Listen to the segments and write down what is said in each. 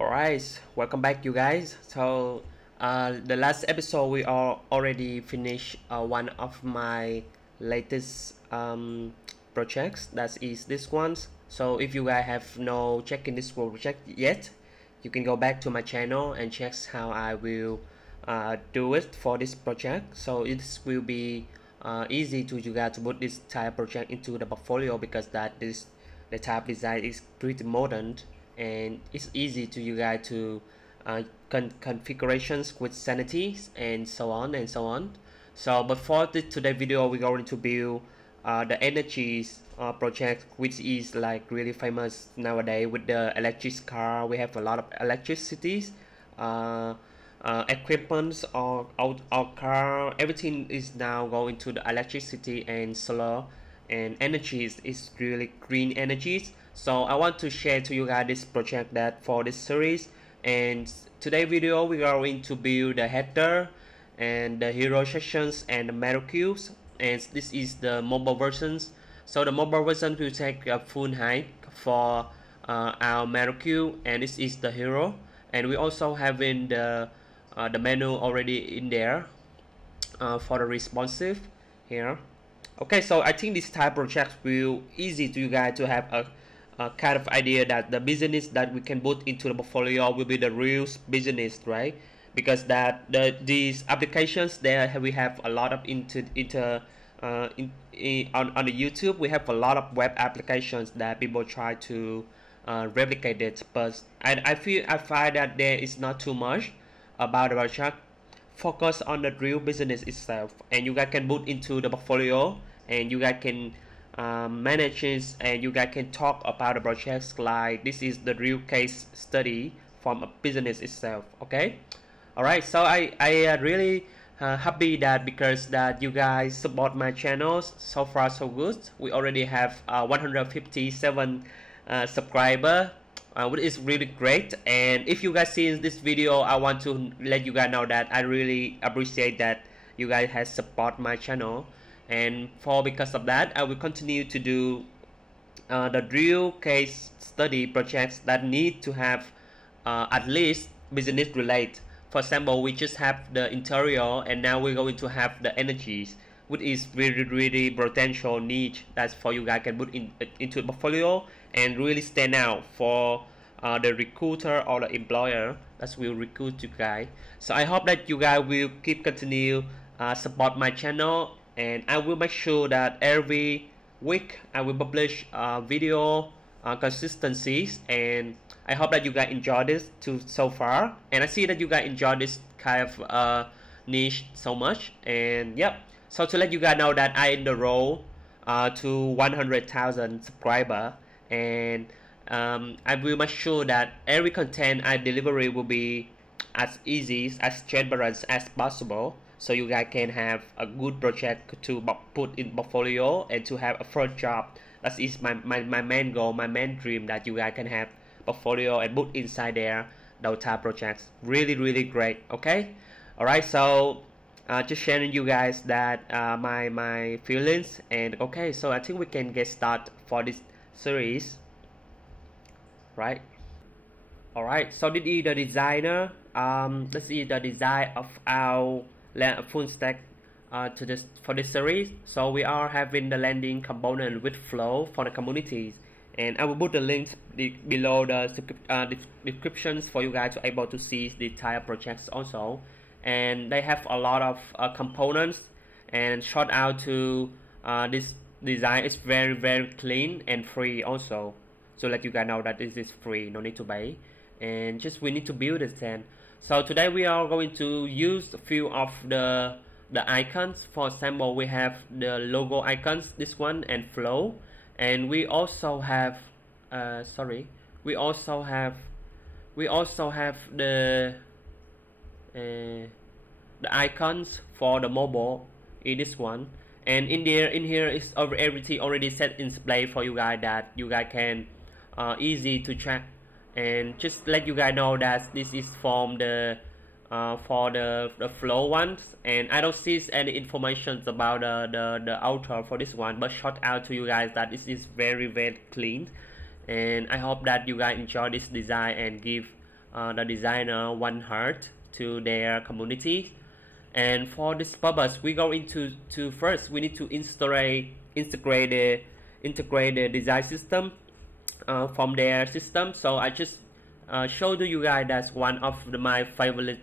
Alright, welcome back you guys. The last episode we are already finished one of my latest projects, that is this one. So if you guys have no checking this project yet, you can go back to my channel and check how I will do it for this project. So it will be easy to you guys to put this type project into the portfolio, because the type design is pretty modern and it's easy to you guys to configurations with sanity and so on and so on. So before today's video, we're going to build the energies project, which is like really famous nowadays with the electric car. We have a lot of electricities equipments or our car, everything is now going to the electricity and solar, and energy is really green energies. So I want to share to you guys this project that for this series. And today video we are going to build the header and the hero sections and the metal cubes, and this is the mobile versions. So the mobile version will take a full height for our metal cube, and this is the hero. And we also have in the menu already in there for the responsive here. Okay, so I think this type of project will easy to you guys to have a kind of idea that the business that we can put into the portfolio will be the real business, right? Because that these applications there we have a lot of on the YouTube we have a lot of web applications that people try to replicate it, but I find that there is not too much about the project. Focus on the real business itself, and you guys can put into the portfolio, and you guys can manage it, and you guys can talk about the projects like this is the real case study from a business itself. Okay, all right. So I really happy that because that you guys support my channels so far so good. We already have 157 subscriber, which is really great. And if you guys see this video, I want to let you guys know that I really appreciate that you guys have support my channel, and because of that I will continue to do the real case study projects that need to have at least business related. For example, we just have the interior, and now we're going to have the energies, which is really potential need that's for you guys can put into a portfolio and really stand out for the recruiter or the employer that will recruit you guys. So I hope that you guys will continue support my channel, and I will make sure that every week I will publish video consistencies, and I hope that you guys enjoy this too so far. And I see that you guys enjoy this kind of niche so much. And yep, so to let you guys know that I in the road to 100,000 subscriber, and I will make sure that every content I deliver will be as easy, as transparent as possible, so you guys can have a good project to put in portfolio and to have a first job. That is my main goal, my main dream, that you guys can have portfolio and put inside there those type projects. Really great. Okay, all right. So just sharing you guys that my feelings. And okay, so I think we can get started for this series, right? All right, so this is the designer. This is the design of our full stack for this series. So we are having the landing component with flow for the communities, and I will put the links below the descriptions for you guys to able to see the type projects also. And they have a lot of components, and shout out to this design is very clean and free also, so let you guys know that this is free, no need to pay, and just we need to build it then. So today we are going to use a few of the icons. For example, we have the logo icons, this one, and flow, and we also have we also have the icons for the mobile in this one. And in here is everything already set in display for you guys, that you guys can easy to track. And just let you guys know that this is from the for the flow ones, and I don't see any information about the outer for this one, but shout out to you guys that this is very clean. And I hope that you guys enjoy this design and give the designer 1 heart to their community. And for this purpose, we go into first we need to integrate the design system from their system. So I just show to you guys that's one of my favorite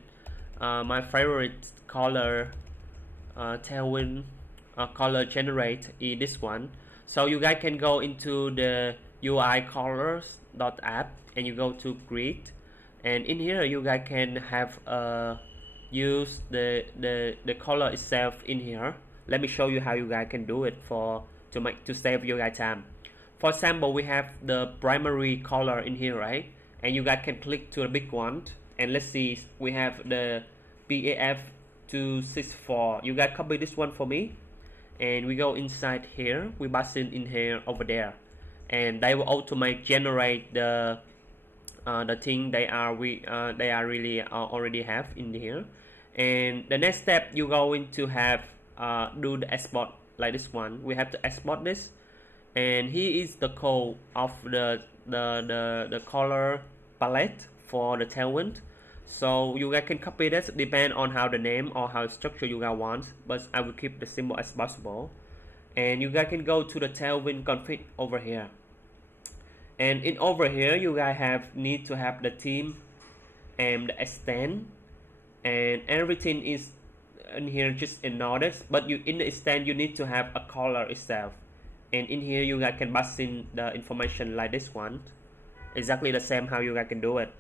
color Tailwind color generate is this one. So you guys can go into the UI colors.app and you go to grid, and in here you guys can have use the color itself in here. Let me show you how you guys can do it to save your guys time. For example, we have the primary color in here, right? And you guys can click to the big one, and let's see, we have the BAF264. You guys copy this one for me, and we go inside here, we pass in here over there, and they will automate generate the thing they really already have in here. And the next step, you going to have do the export like this one. We have to export this, and here is the code of the color palette for the Tailwind. So you guys can copy this, depend on how the name or how structure you guys want, but I will keep the symbol as possible. And you guys can go to the Tailwind config over here, and in over here you guys need to have the theme and the extend, and everything is in here just ignore this, but in the extend you need to have a color itself, and in here you guys can pass in the information like this one, exactly the same how you guys can do it.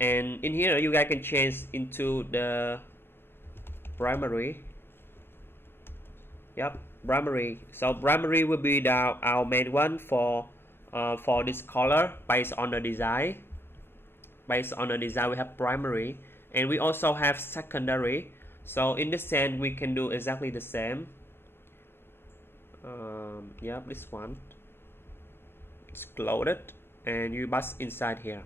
And in here you guys can change into the primary. Yep, primary. So primary will be our main one for this color based on the design. Based on the design, we have primary, and we also have secondary. So in this sense, we can do exactly the same. Yep, this one. It's loaded, and you pass inside here,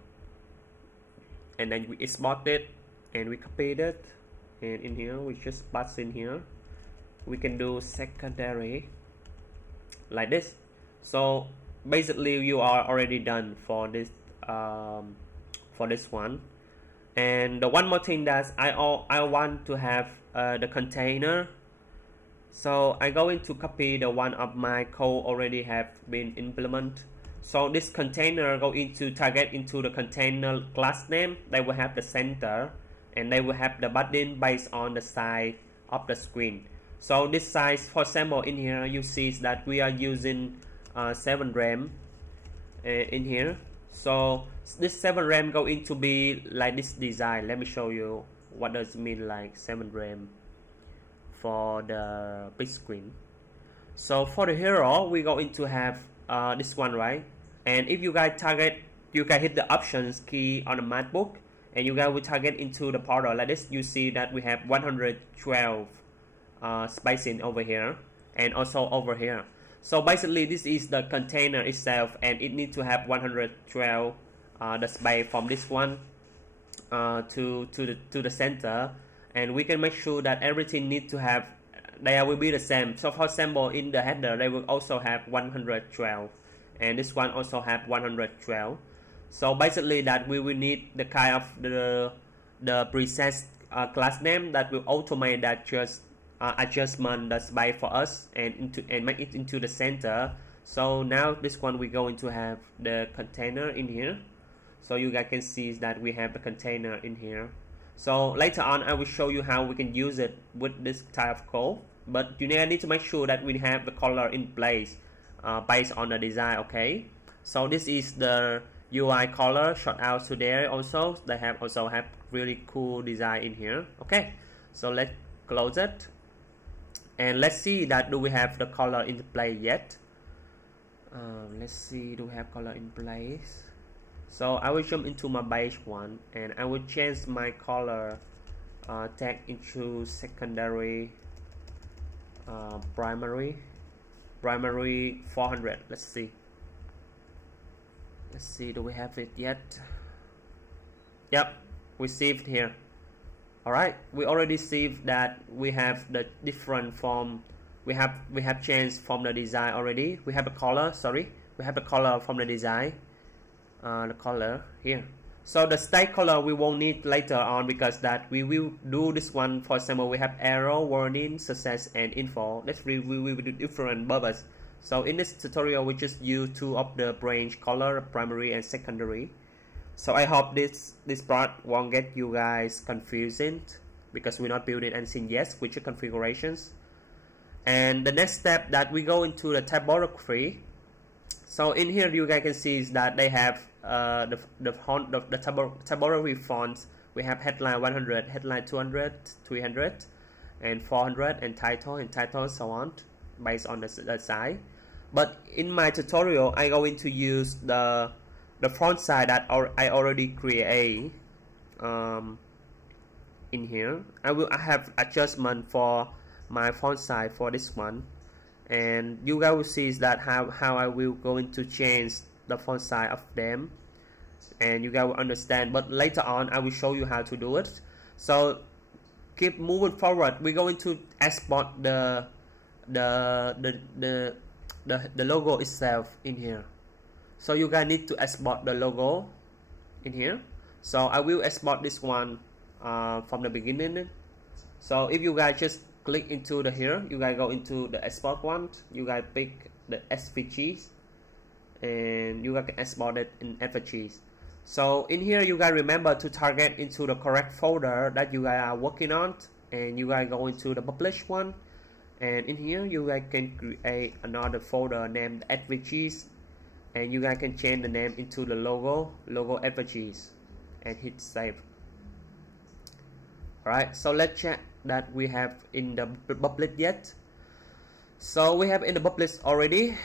and then we export it, and we copy it, and in here we just pass in here. We can do secondary like this. So basically you are already done for this one. And the one more thing that I want to have the container. So I going to copy the one of my code already have been implemented. So this container go into target into the container class name. They will have the center, and they will have the button based on the size of the screen. So this size, for example, in here you see that we are using 7 RAM in here. So this 7 RAM going to be like this design. Let me show you what does it mean like 7 RAM for the big screen. So for the hero, we're going to have this one, right? And if you guys target, you can hit the options key on the MacBook, and you guys will target into the portal like this. You see that we have 112 spacing over here, and also over here. So basically this is the container itself, and it needs to have 112 the space from this one to the center, and we can make sure that everything needs to have, they will be the same. So for example, in the header they will also have 112, and this one also have 112. So basically that we will need the kind of the preset class name that will automate that just adjustment the space for us, and make it into the center. So now this one we're going to have the container in here. So you guys can see that we have the container in here. So later on I will show you how we can use it with this type of code, but you need to make sure that we have the color in place based on the design. Okay, so this is the UI color. Shout out to there also, they also have really cool design in here. Okay, so let's close it, and let's see that do we have the color in play yet. Let's see, do we have color in place? So I will jump into my base one, and I will change my color tag into secondary, primary 400. Let's see, do we have it yet? Yep, we saved here. Alright, we already saved that we have the different form. We have changed from the design already. We have a color, sorry, we have a color from the design, the color here. So the style color we won't need later on, because that we will do this one. For example, we have arrow, warning, success, and info. We will do different bubbles. So in this tutorial, we just use two of the branch color, primary and secondary. So I hope this part won't get you guys confusing, because we're not building anything yet with your configurations. And the next step that we go into the typography. So in here you guys can see is that they have the typography fonts. We have headline 100, headline 200, 300, and 400, and title, so on, based on the size. But in my tutorial, I'm going to use the font size that I already create in here. I have adjustment for my font size for this one, and you guys will see that how I will going to change the font size of them, and you guys will understand. But later on I will show you how to do it. So keep moving forward. We're going to export the logo itself in here. So you guys need to export the logo in here. So I will export this one from the beginning. So if you guys just click into the here, you guys go into the export one, you guys pick the SVGs, and you guys can export it in FVGs. So in here you guys remember to target into the correct folder that you guys are working on, and you guys go into the publish one, and in here you guys can create another folder named SVGs, and you guys can change the name into the logo FVGs, and hit save. Alright, so let's check that we have in the public yet. So we have in the public already.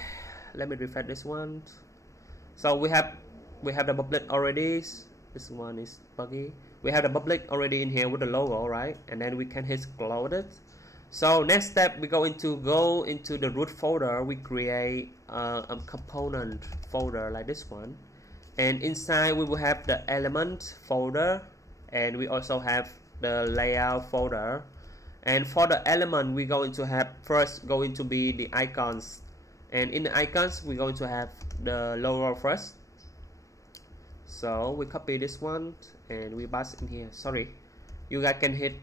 Let me refresh this one. So we have the public already. This one is buggy. We have the public already in here with the logo, right? And then we can hit close it. So next step, we go into the root folder. We create a component folder like this one, and inside we will have the element folder, and we also have the layout folder. And for the element, we're going to have first going to be the icons, and in the icons we're going to have the logo first. So we copy this one and we pass in here. Sorry, you guys can hit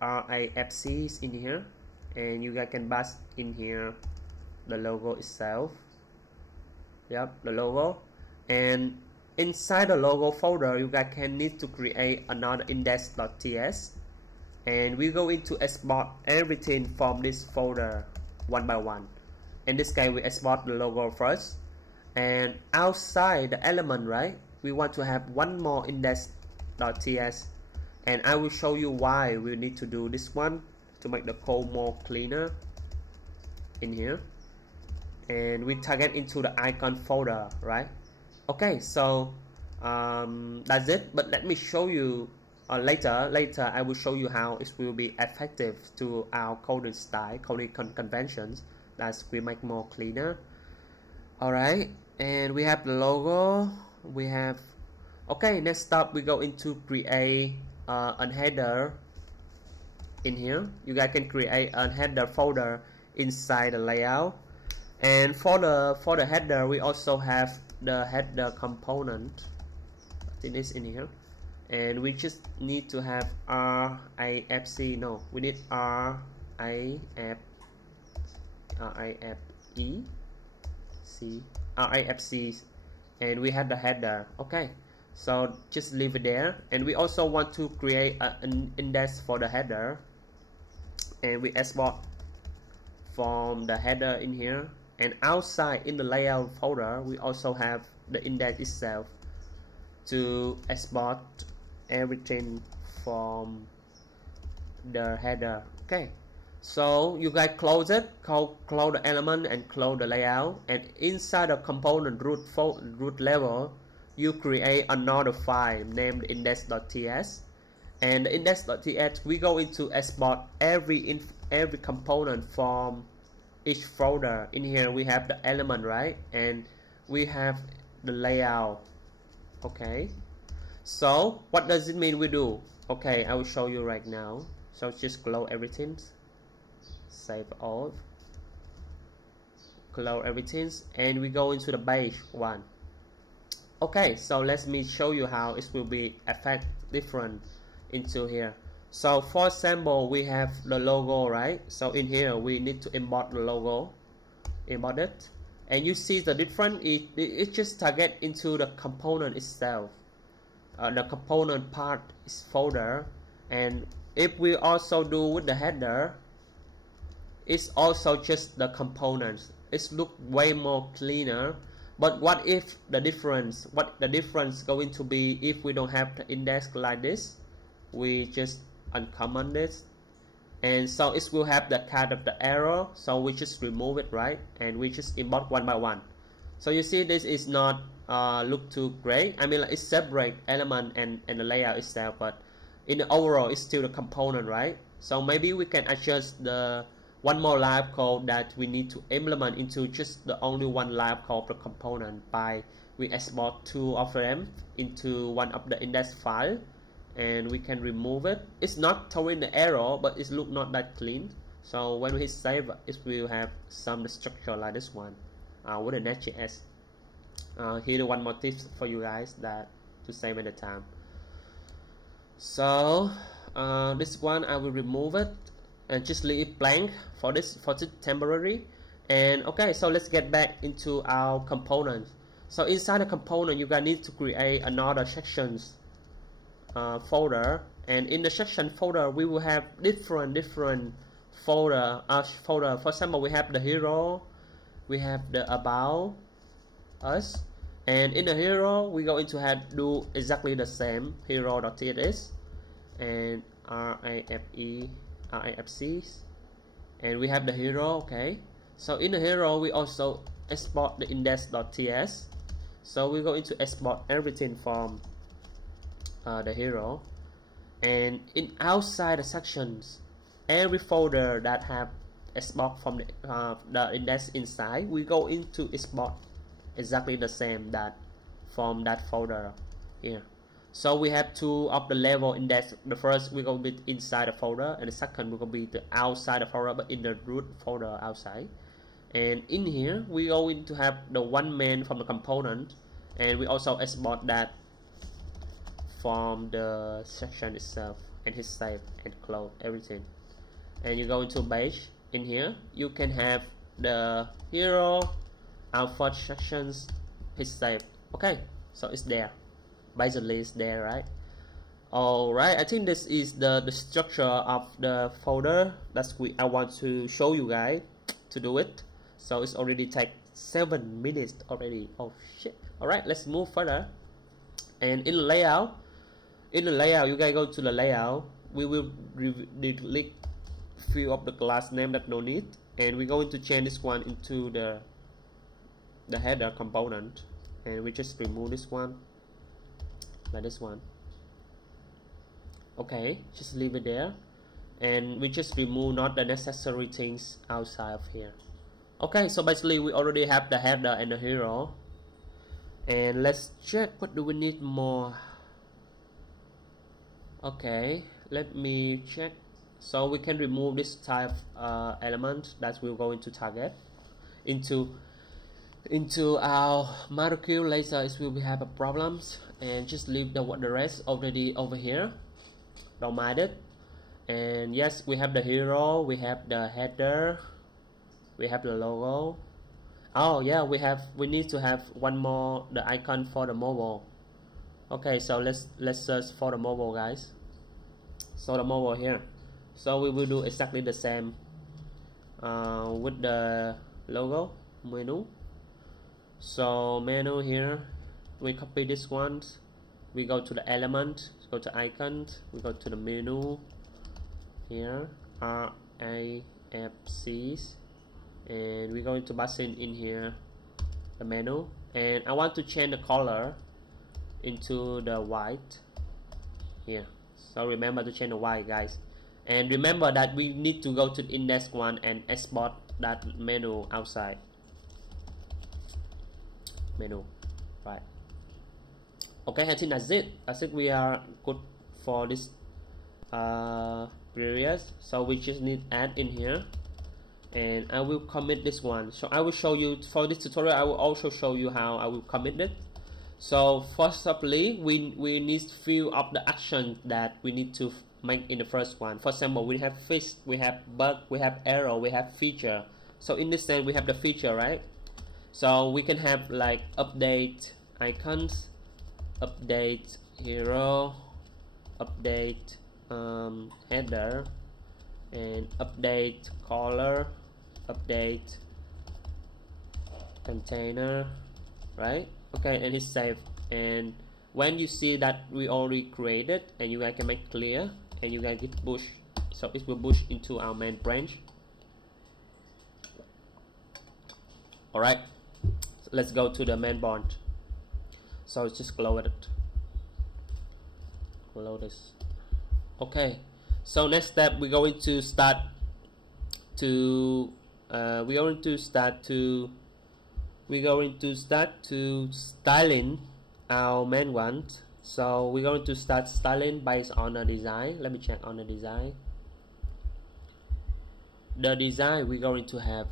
RAFCs in here, and you guys can pass in here the logo itself. Yep, the logo. And inside the logo folder, you guys can need to create another index.ts, and we go into export everything from this folder one by one. In this case, we export the logo first, and outside the element, right, we want to have one more index.ts, and I will show you why we need to do this one to make the code more cleaner in here. And we target into the icon folder, right? Okay, so that's it. But let me show you later I will show you how it will be effective to our coding style, coding conventions that we make more cleaner. Alright, and we have the logo. We have, okay, next up we go into create a header in here. You guys can create a header folder inside the layout, and for the header we also have the header component. I think it's in here, and we just need to have RAFC. No, we need RAFC, and we have the header. Okay, so just leave it there. And we also want to create an index for the header, and we export from the header in here. And outside in the layout folder, we also have the index itself to export everything from the header. Okay, so you guys close it, close the element and close the layout, and inside the component root level, you create another file named index.ts, and the index.ts we go into export every component from each folder. In here we have the element, right, and we have the layout. Okay, so what does it mean we do? Okay, I will show you right now. So just close everything, save all, close everything, and we go into the page one. Okay, so let me show you how it will be affect different into here. So for example, we have the logo, right? So in here we need to import the logo, import it, and you see the difference. It just target into the component itself. The component part is folder, and if we also do with the header, it's also just the components. It's look way more cleaner. But what if the difference, what the difference going to be if we don't have the index like this? We just uncomment this, and so it will have the kind of the error, so we just remove it, right? And we just import one by one. So you see this is not look too great. I mean, like, it's separate element and the layout itself, but in the overall it's still the component, right? So maybe we can adjust the one more line of code that we need to implement into just the only one line of code of the component by we export two of them into one of the index file, and we can remove it. It's not throwing the error, but it look not that clean. So when we hit save, it will have some structure like this one with the Next.js. Here one more tips for you guys that to save at the time. So this one I will remove it and just leave it blank for this temporary. And okay, so let's get back into our component. So inside the component, you guys need to create another sections folder, and in the section folder we will have different folder. For example, we have the hero, we have the about us, and in the hero we going to have do exactly the same hero.ts and rafc, and we have the hero. Okay, so in the hero we also export the index.ts, so we're going to export everything from the hero. And in outside the sections, every folder that have export from the index inside, we go into export exactly the same that from that folder here. So we have two of the level index. The first we go be inside the folder, and the second will be the outside the folder, but in the root folder outside. And in here we going to have the one main from the component, and we also export that from the section itself, and hit save and close everything. And you go into page. In here you can have the hero alpha sections, hit save. Okay, so it's there, basically it's there, right? Alright, I think this is the structure of the folder that I want to show you guys to do it. So it's already take 7 minutes already. Oh shit. Alright, let's move further. And in layout, you guys go to the layout. We will delete few of the class name that no need, and we're going to change this one into the header component, and we just remove this one like this one. Okay, just leave it there, and we just remove not the necessary things outside of here. Okay, so basically we already have the header and the hero, and let's check what do we need more. Okay, let me check. So we can remove this type element that we're going to target into our molecule. Later it will have a problems, and just leave the rest already over here, don't mind it. And yes, we have the hero, we have the header, we have the logo. Oh yeah, we need to have one more, the icon for the mobile. Okay, so let's search for the mobile, guys. So the mobile here, so we will do exactly the same with the logo menu. So menu here, we copy this one, we go to the element, go to icons, we go to the menu here, RAFCs, and we're going to pass in here the menu, and I want to change the color into the white here. So remember to change the white, guys, and remember that we need to go to the index one and export that menu outside menu, right? Okay, I think that's it. I think we are good for this areas. So we just need add in here, and I will commit this one. So I will show you for this tutorial, I will also show you how I will commit it. So firstly, we need few of the actions that we need to make in the first one. For example, we have fish, we have bug, we have error, we have feature. So in this sense, we have the feature, right? So we can have like update icons, update hero, update header, and update color, update container, right? Okay, and hit save. And when you see that we already created, and you guys can make clear, and you guys get push, so it will push into our main branch. All right, so let's go to the main branch. So just close it, close this. Okay, so next step, we're going to start to styling our main one. So we're going to start styling based on a design. Let me check on the design. The design we're going to have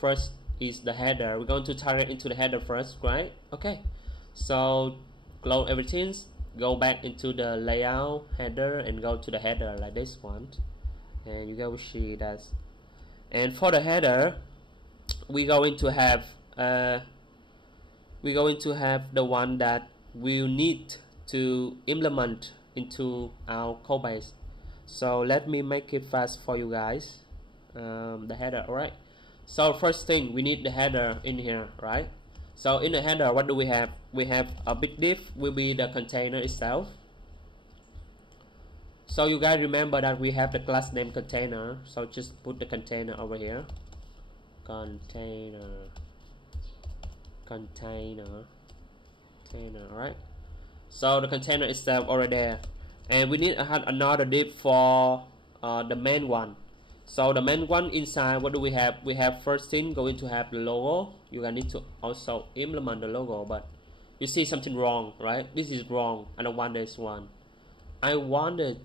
first is the header. We're going to target into the header first, right? Okay, so close everything, go back into the layout header and go to the header like this one, and you guys see that. And for the header, we're going to have the one that we'll need to implement into our code base. So let me make it fast for you guys. The header. All right, so first thing, we need the header in here, right? So in the header, what do we have? We have a big div will be the container itself. So you guys remember that we have the class name container, so just put the container over here. Container, right? So the container itself already there, and we need another div for the main one. So the main one inside, what do we have? We have first thing going to have the logo. You guys need to also implement the logo, but you see something wrong, right? This is wrong. I don't want this one. I wanted.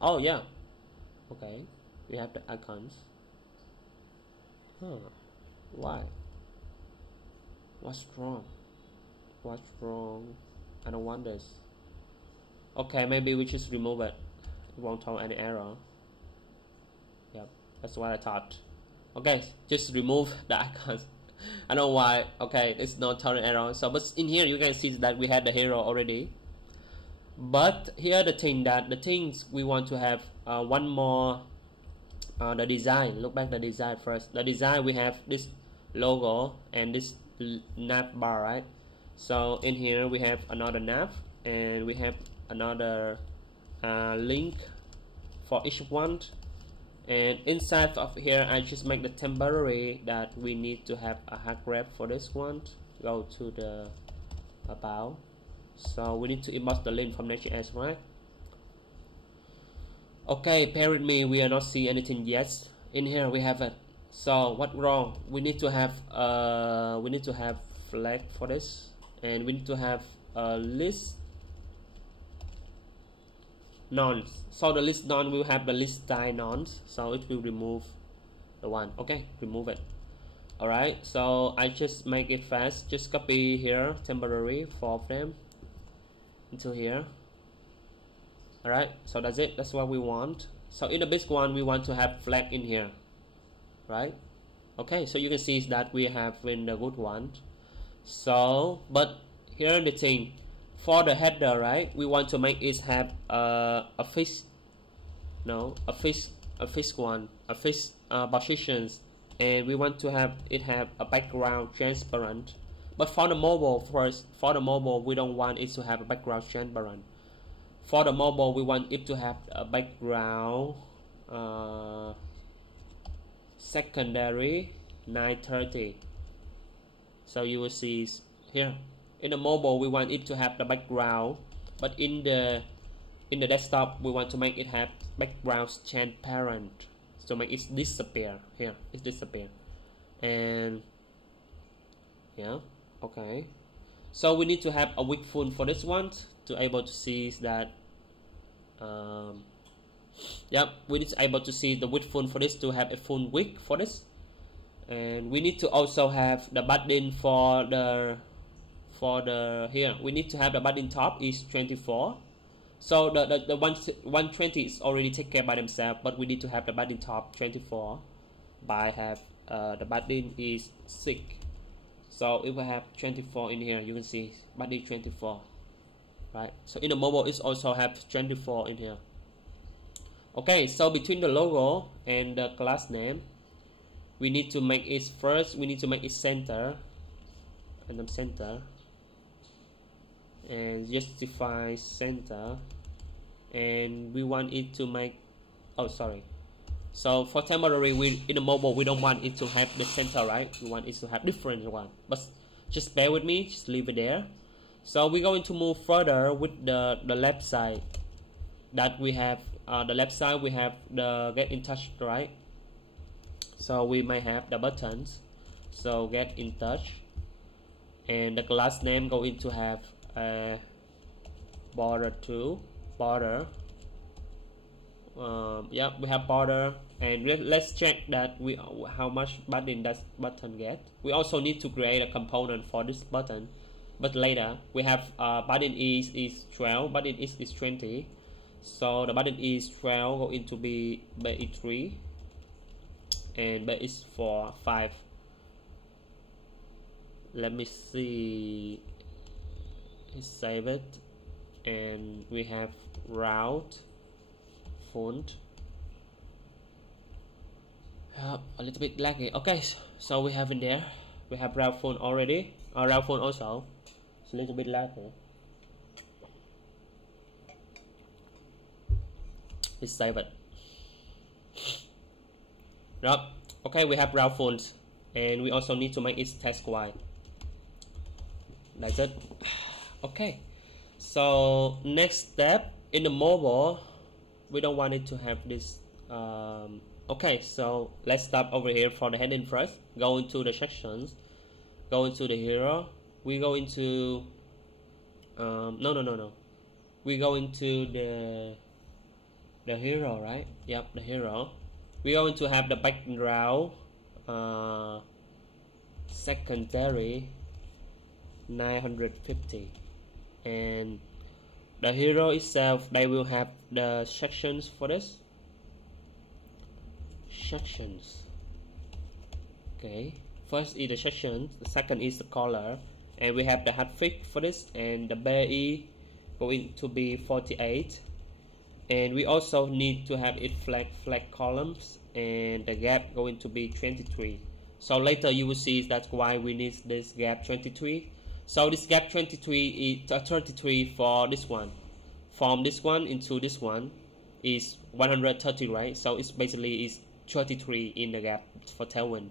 Oh yeah. Okay. We have the icons. Huh. Why? What's wrong? What's wrong? I don't want this. Okay, maybe we just remove it. It won't throw any error. Yep, that's what I thought. Okay, just remove the icons. I don't know why. Okay, it's not throwing error. So, but in here you can see that we had the hero already. But here the things we want to have one more. The design. Look back the design first. The design, we have this logo and this nav bar, right? So in here we have another nav, and we have another link for each one. And inside of here, I just make the temporary that we need to have a hack rep for this one. Go to the about. So we need to import the link from Next.js, right? Okay, bear with me, we are not seeing anything yet. In here we have it. So what's wrong? We need to have flag for this, and we need to have a list none. So the list none will have the list style none, so it will remove the one. Okay, remove it. Alright, so I just make it fast. Just copy here temporary for them into here. Alright, so that's it. That's what we want. So in the basic one, we want to have flag in here, right? Okay, so you can see that we have in the good one. So, but here the thing for the header, right? We want to make it have a fixed positions, and we want to have it have a background transparent. But for the mobile we don't want it to have a background transparent. For the mobile, we want it to have a background secondary 930. So you will see here in the mobile we want it to have the background, but in the desktop we want to make it have background transparent, so make it disappear. Here it disappear. And yeah, okay, so we need to have a width full for this one to able to see that yep, we need to able to see the width full for this to have a full width for this. and we need to also have the button for the here we need to have the button top is 24. So the 120 is already taken care by themselves, but we need to have the button top 24 by have the button is 6. So if we have 24 in here, you can see button 24, right? So in the mobile it's also have 24 in here. Okay, so between the logo and the class name, we need to make it first, we need to make it center and center, and justify center, and we want it to make, oh sorry, so for temporary, we in the mobile we don't want it to have the center, right? We want it to have different one, but just bear with me, just leave it there. So we're going to move further with the left side, that we have the left side we have the get in touch, right? So we may have the buttons, so get in touch, and the class name going to have border 2 border. Yeah, we have border, and let's check that we how much button that button get. We also need to create a component for this button, but later we have button is 12, button is 20. So the button is 12 going to be base 3 and base for 5. Let me see, save it, and we have route font, a little bit laggy. Okay, so we have in there, we have route font already, route font also, it's a little bit laggy. Let's save it. Right. Okay, we have route fonts, and we also need to make it text wide. That's it. Okay, so next step in the mobile, we don't want it to have this. Okay, so let's start over here for the heading first. Go into the sections, go into the hero. We go into no. We go into the hero, right? Yep, the hero. We're going to have the background secondary 950, and the hero itself, they will have the sections for this sections. Okay, first is the section, the second is the color, and we have the hotfix for this, and the BE going to be 48, and we also need to have it flag columns, and the gap going to be 23. So later you will see that's why we need this gap 23. So this gap 23 is 33 for this one. From this one into this one is 130, right? So it's basically is 33 in the gap for Tailwind,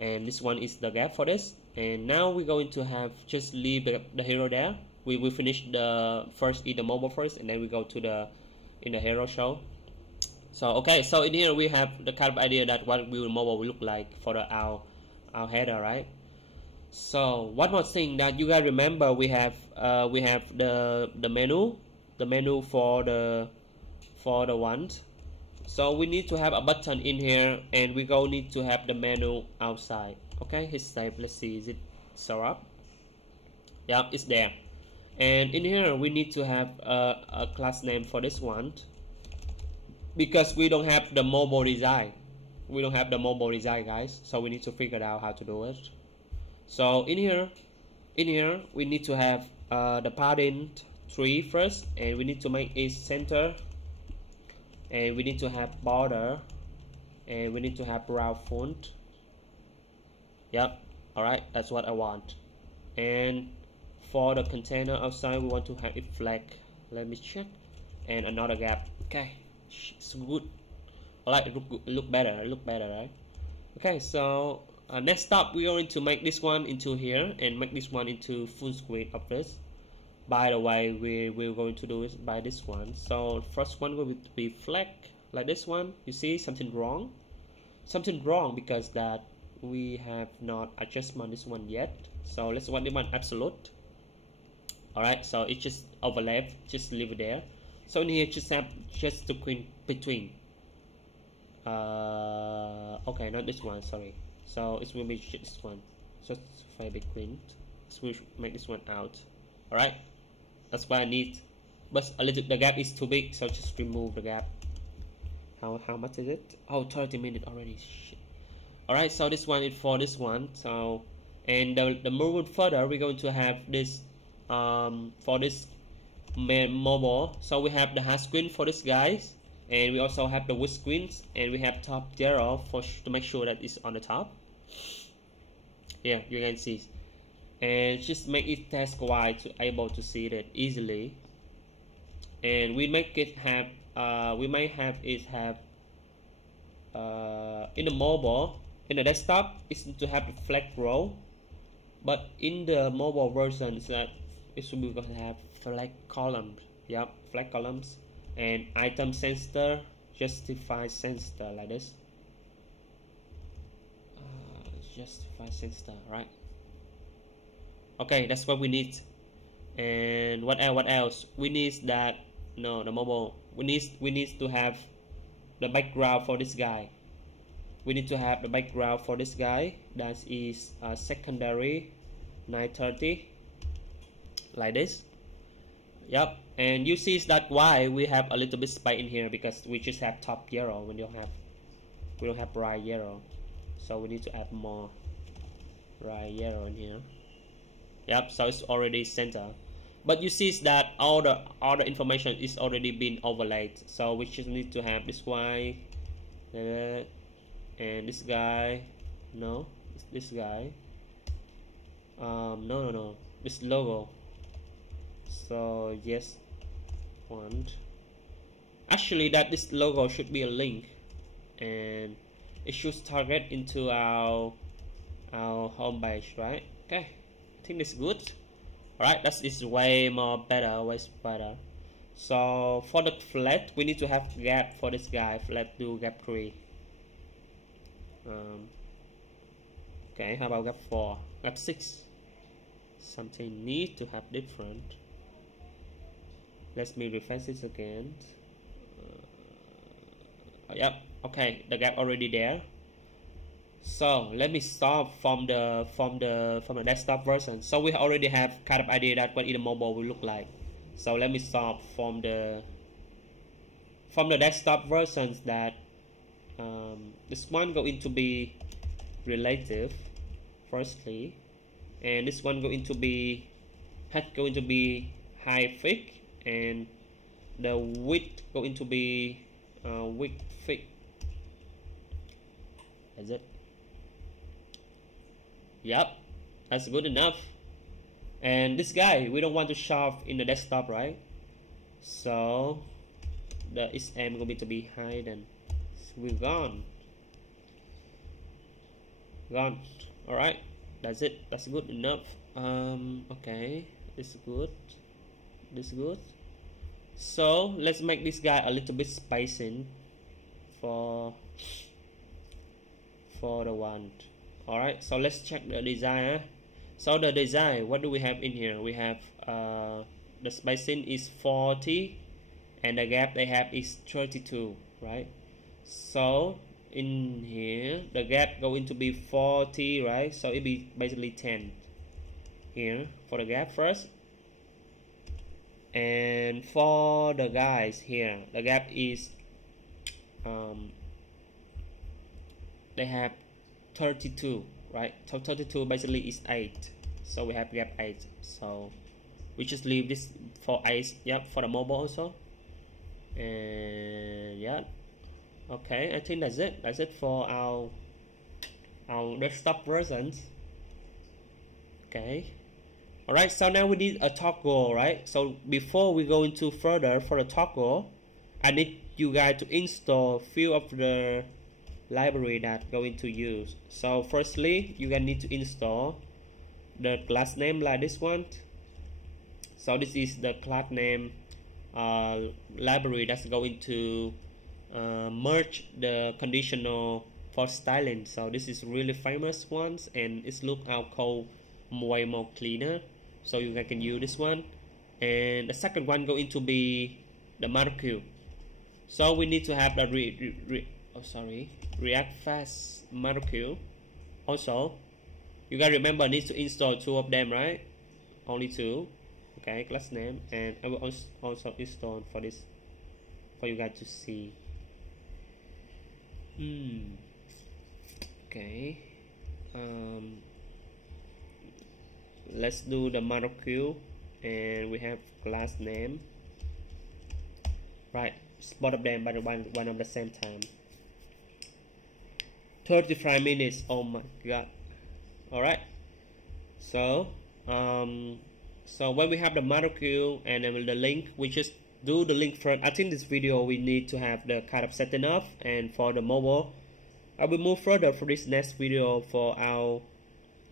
and this one is the gap for this. And now we're going to have just leave the hero there. We will finish the first in the mobile first, and then we go to the in the hero show. So okay, so in here we have the kind of idea that what we will mobile will look like for the our header, right? So one more thing that you guys remember, we have the menu for the ones. So we need to have a button in here, and we go need to have the menu outside. Okay, hit save. Let's see, is it show up? Yeah, it's there. And in here we need to have a class name for this one, because we don't have the mobile design. We don't have the mobile design, guys. So we need to figure out how to do it. So in here we need to have the padding 3 first, and we need to make it center, and we need to have border, and we need to have route font. Yep, alright, that's what I want. And for the container outside, we want to have it flag. Let me check. And another gap. Okay, it's good. Alright, look better, right? Okay, so next up, we're going to make this one into here and make this one into full screen of this. By the way, we're going to do it by this one. So first one will be flag like this one. You see something wrong? Something wrong because that we have not adjustment this one yet. So let's want this one absolute. Alright, so it just overlap, just leave it there. So in here just have just the between. Okay, not this one, sorry. so it will be this one. So if I be queen, so we make this one out. All right, that's why I need, but a little, the gap is too big, so just remove the gap. How much is it? Oh, 30 minutes already. Shit. All right, so this one is for this one. So, and the moving further, we're going to have this for this mobile. So we have the hard screen for this guys, and we also have the wood screens, and we have top 0 for to make sure that it's on the top. Yeah, you can see, and just make it task wide to able to see that easily. And we make it have we might have it have in the mobile, in the desktop it's to have the flag row, but in the mobile version it's that it should be going to have flag columns. Yep, flag columns and item sensor, justify sensor, like this. Justify sensor, right? Okay, that's what we need. And what else we need? That no, the mobile, we need to have the background for this guy. We need to have the background for this guy, that is secondary 930, like this. Yep, and you see that why we have a little bit space in here, because we just have top 0, we don't have right 0, so we need to add more right 0 in here. Yep, so it's already center, but you see that all the information is already been overlaid, so we just need to have this Y and this guy, no, this guy, no, this logo. So yes, actually that this logo should be a link, and it should target into our home page, right? Okay, I think it's good. Alright, that is way more better, way better. So for the flat, we need to have gap for this guy. Let's do gap 3. Okay, how about gap 4, gap 6? Something need to have different. Let me refresh this again. Yep, okay, the gap already there. So let me start from the desktop version. So we already have kind of idea that what the mobile will look like. So let me start from the desktop versions. That this one going to be relative firstly, and this one going to be high thick, and the width going to be width thick. Is it? Yep, that's good enough. And this guy, we don't want to shove in the desktop, right? So the SM going to be high, then so we're gone. All right, that's it. That's good enough. Okay, this is good. So let's make this guy a little bit spacing for the one. All right, so let's check the design. So the design, what do we have in here? We have the spacing is 40, and the gap they have is 32, right? So in here the gap going to be 40, right? So it be basically 10 here for the gap first, and for the guys here the gap is they have 32, right? So 32 basically is 8, so we have gap 8, so we just leave this for 8. Yep, for the mobile also. And yeah, okay, I think that's it for our desktop versions. Okay, all right, so now we need a toggle, right? So before we go into further for the toggle, I need you guys to install few of the library that going to use. So firstly, you guys need to install the class name like this one. So this is the class name library that's going to merge the conditional for styling. So this is really famous ones, and it's look our code way more cleaner, so you guys can use this one. And the second one going to be the molecule. So we need to have the React Fast molecule. Also, you guys remember need to install 2 of them, right? Only 2. Okay, class name, and I will also install for this for you guys to see. Okay. Let's do the molecule, and we have class name. Right, both of them, but one of the same time. 35 minutes. Oh my god. All right. So so when we have the molecule and then the link, we just do the link first. I think this video we need to have the kind of setting up, and for the mobile I will move further for this next video for our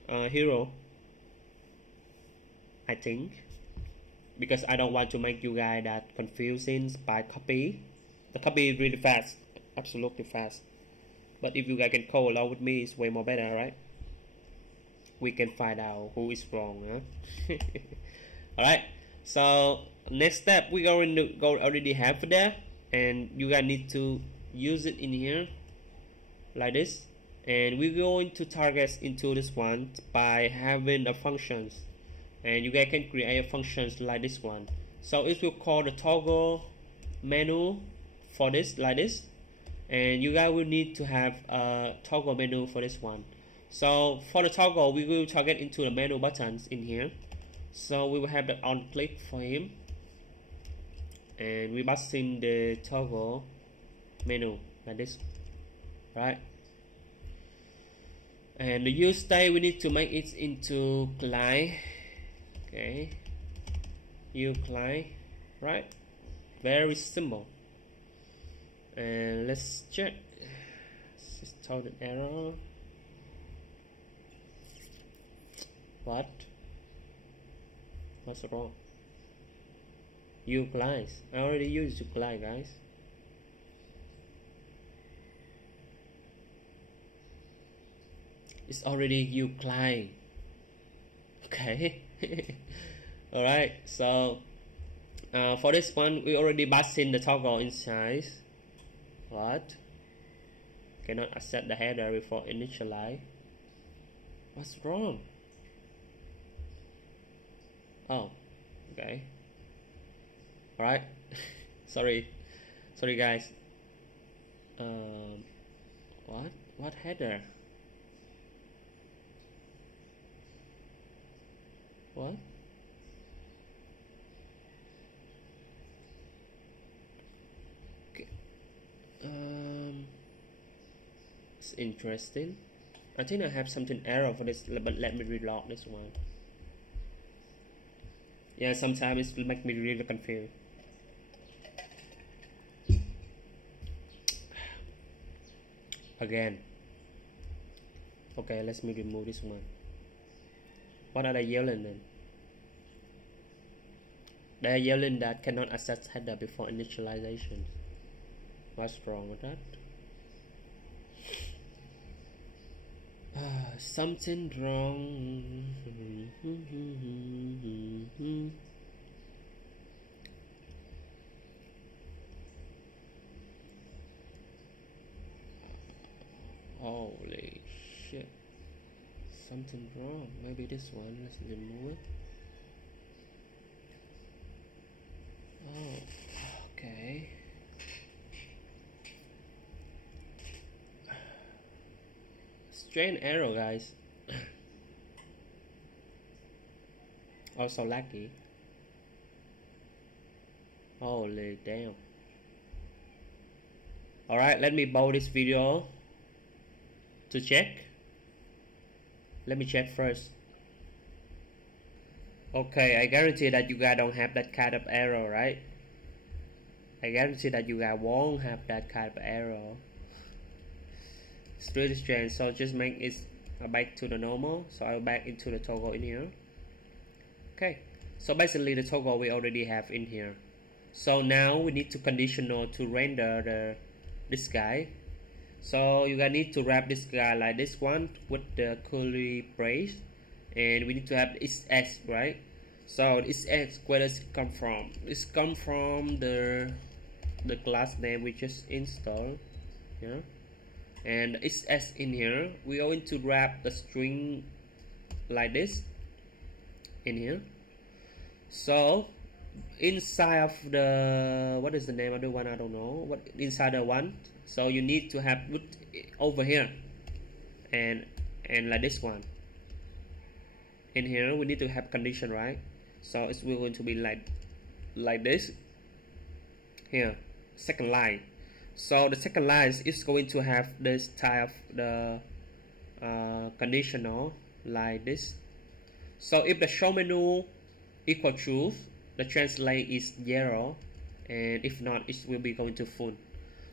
hero, I think, because I don't want to make you guys that confusing by copy. The copy is really fast, absolutely fast, but if you guys can code along with me, it's way more better, right? We can find out who is wrong, huh? Alright, so next step we're going to go already have there, and you guys need to use it in here like this, and we're going to target into this one by having the functions, and you guys can create functions like this one. So it will call the toggle menu for this like this, and you guys will need to have a toggle menu for this one. So for the toggle, we will target into the menu buttons in here. So we will have the on click for him, and we pass in the toggle menu like this, right? And the use state, we need to make it into client. Okay, use client, right? Very simple. And let's check. System error. What? What's wrong? Use clients. I already used client, guys. It's already you client. Okay. Alright, so for this one we already passed in the toggle inside. What? Cannot accept the header before initialize. What's wrong? Oh, okay. Alright. sorry guys. What header? What? Okay. It's interesting. I think I have something error for this, but let me reload this one. Yeah, sometimes it will make me really confused. Again. Okay, let me remove this one. What are they yelling then? They are yelling that cannot access header before initialization. What's wrong with that? Something wrong. Holy shit. Something wrong. Maybe this one. Let's remove it. Oh, okay. Strange error, guys. Also lucky. Holy damn. Alright, let me pause this video to check. Let me check first. Okay, I guarantee that you guys don't have that kind of error, right? I guarantee that you guys won't have that kind of error. It's really strange. So just make it back to the normal. So I'll back into the toggle in here. Okay, so basically the toggle we already have in here. So now we need to conditional to render this guy. So you guys need to wrap this guy like this one with the curly brace, and we need to have its x, right? So its x, where does it come from? It's come from the class name we just installed, yeah. and it's as in here we're going to wrap the string like this in here. So inside of the, what is the name of the one, I don't know what, inside the one, so you need to have put over here and like this one in here we need to have condition, right? So it's going to be like this here, second line. So the second line is going to have this type of the conditional like this. So if the show menu equal true, the translate is 0, and if not it will be going to full.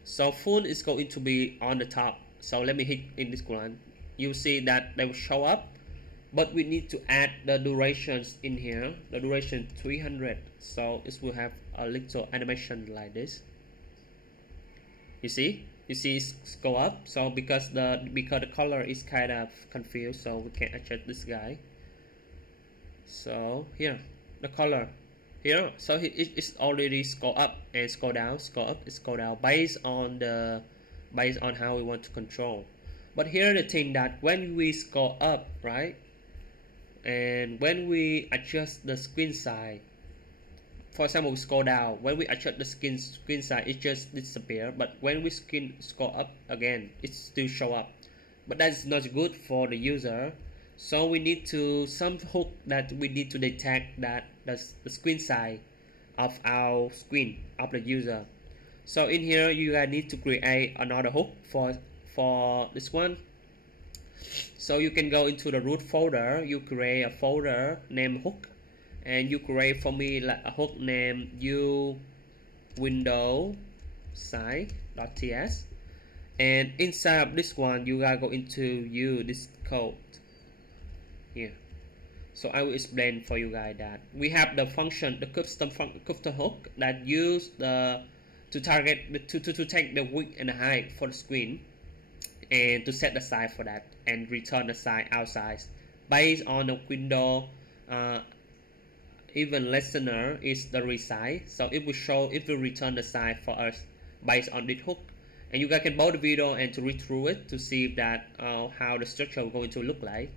So full is going to be on the top. So let me hit in this one, you see that they will show up, but we need to add the durations in here, the duration 300. So it will have a little animation like this. You see it's go up. So because the color is kind of confused, so we can adjust this guy. So here the color here, so it's already scroll up and scroll down, scroll up, scroll down based on how we want to control. But here the thing that when we scroll up, right, and when we adjust the screen size, for example we scroll down, when we adjust the screen size it just disappear, but when we scroll up again it still show up. But that's not good for the user. So we need to some hook that we need to detect that the screen size of our screen of the user. So in here you guys need to create another hook for this one. So you can go into the root folder, you create a folder named hook, and you create for me like a hook named u window site.ts, and inside of this one you gotta go into this code here. So I will explain for you guys that we have the function, the custom hook that use to target to take the width and the height for the screen, and to set the size for that and return the size outside based on the window. Even listener is the resize, so it will return the size for us based on this hook. And you guys can pause the video and to read through it to see that how the structure is going to look like.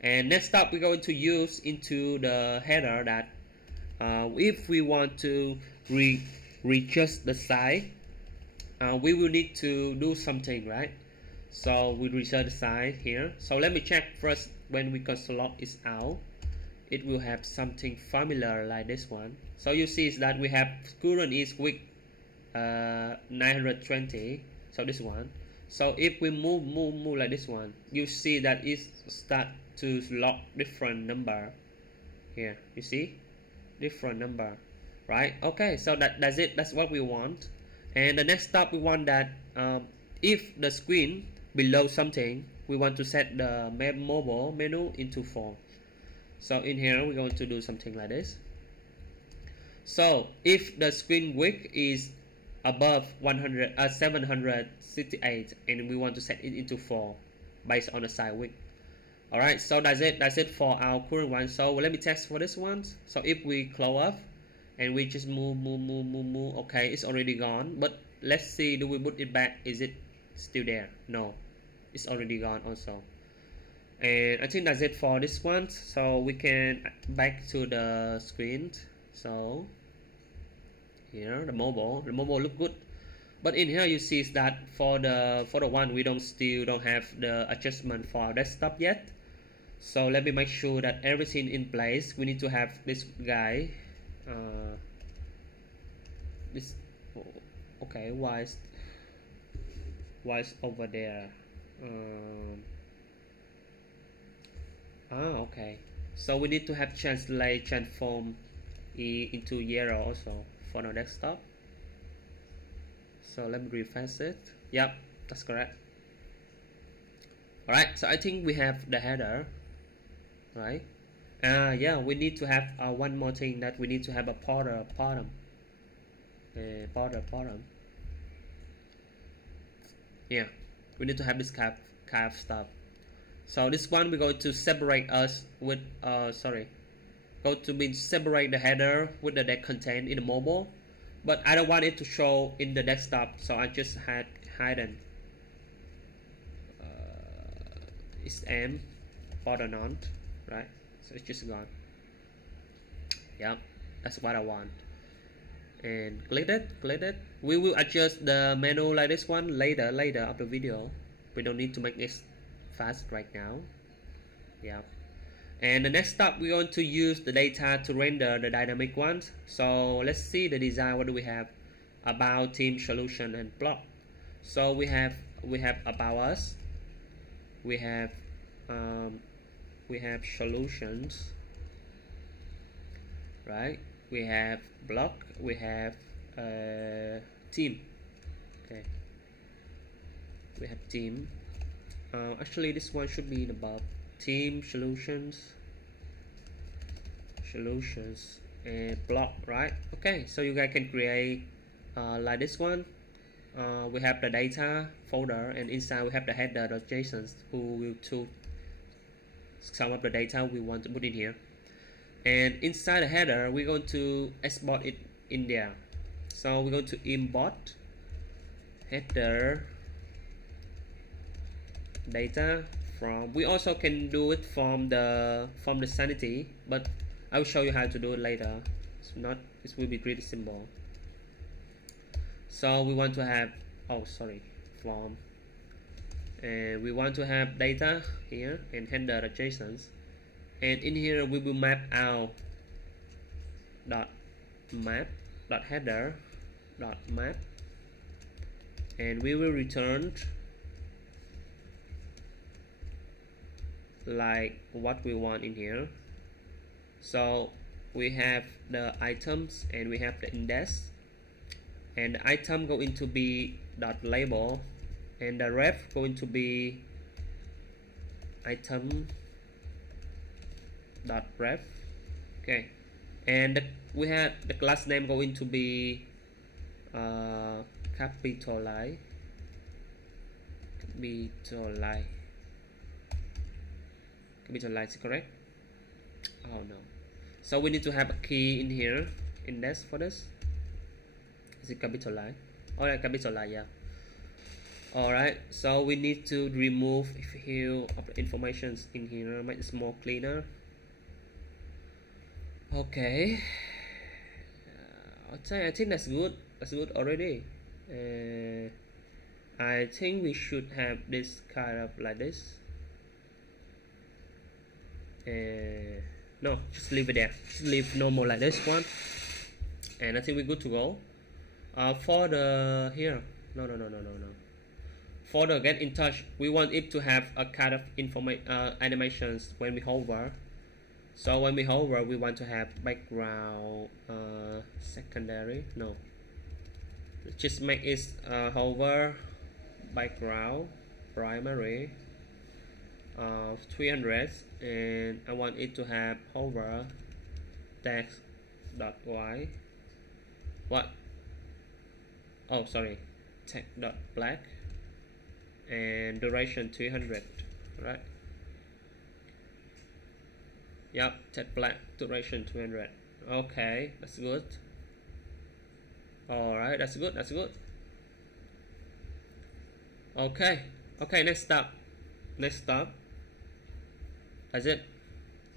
And next up we're going to use into the header that if we want to readjust the size, we will need to do something, right? So we reset the size here. So let me check first. When we console log is out, it will have something familiar like this one. So you see is that we have current is width 920, so this one. So if we move like this one, you see that it start to log different number here. You see different number, right? Okay, so that's it, that's what we want. And the next step we want that if the screen below something, we want to set the mobile menu into 4. So in here we're going to do something like this. So if the screen width is above 768 and we want to set it into 4 based on the side width. Alright, so that's it for our current one. So let me test for this one. So if we close up and we just move, okay, it's already gone. But let's see, do we put it back? Is it still there? No, it's already gone also. And I think that's it for this one. So we can back to the screen. So here the mobile look good, but in here you see is that for the one we still don't have the adjustment for our desktop yet. So let me make sure that everything in place. We need to have this guy this, okay, why is over there? Okay, so we need to have translate transform into yellow also for our desktop. So let me refresh it. Yep, that's correct. Alright, so I think we have the header, right? Yeah, we need to have one more thing, that we need to have a border bottom. Yeah, we need to have this kind of stuff. So this one we're going to separate us with separate the header with the content in the mobile, but I don't want it to show in the desktop, so I just had hidden. it's M border none, right? So it's just gone. Yep, that's what I want. And click it. We will adjust the menu like this one later of the video. We don't need to make this fast right now. Yep. And the next step, we're going to use the data to render the dynamic ones. So let's see the design. What do we have? About, team, solution, and block. So we have about us. We have solutions, right? We have block. We have team. Okay. We have team. Actually, this one should be in above. Team, solutions, and block, right? Okay, so you guys can create like this one. We have the data folder, and inside we have the header.json who will to some of the data we want to put in here. And inside the header, we're going to export it in there. So we're going to import header data from. We also can do it from the sanity, but I will show you how to do it later. It will be pretty simple. So we want to have from, and we want to have data here and header.json, and in here we will map out header map, and we will return like what we want in here. So we have the items and we have the index, and the item going to be .label, and the ref going to be item .ref. Okay, and we have the class name going to be capitalize, correct? Oh no. So we need to have a key in here, index for this. Is it capitalize? Alright, capitalize, yeah. Alright, so we need to remove a few of the informations in here, make it more cleaner. Okay. I think that's good. That's good already. I think we should have this kind of like this. No, just leave it there. Just leave normal like this one, and I think we're good to go. For the here, no. For the get in touch, we want it to have a kind of animations when we hover. So when we hover, we want to have background secondary. No, just make it hover background primary 300, and I want it to have hover text.y what oh sorry text.black and duration 300, right? Yep, text black, duration 200. Okay, that's good. Alright, that's good. Okay, next step.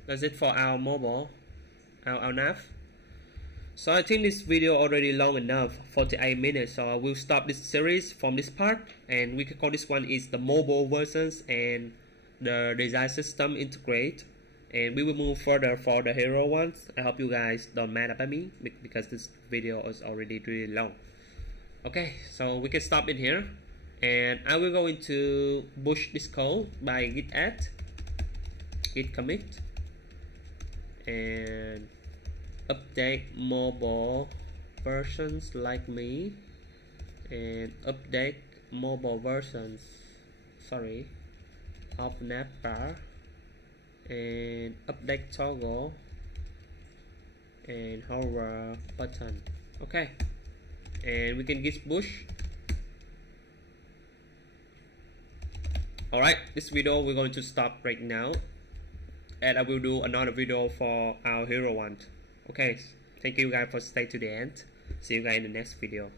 That's it for our mobile, our nav. So I think this video already long enough, 48 minutes, so I will stop this series from this part, and we can call this one is the mobile versions and the design system integrate, and we will move further for the hero ones. I hope you guys don't mad about me because this video is already really long. Okay, so we can stop it here, and I will go into push this code by git add, git commit, and update mobile versions like me, and update mobile versions of navbar, and update toggle and hover button. Okay, and we can git push. Alright, this video we're going to stop right now, and I will do another video for our hero one. Okay, thank you guys for staying to the end. See you guys in the next video.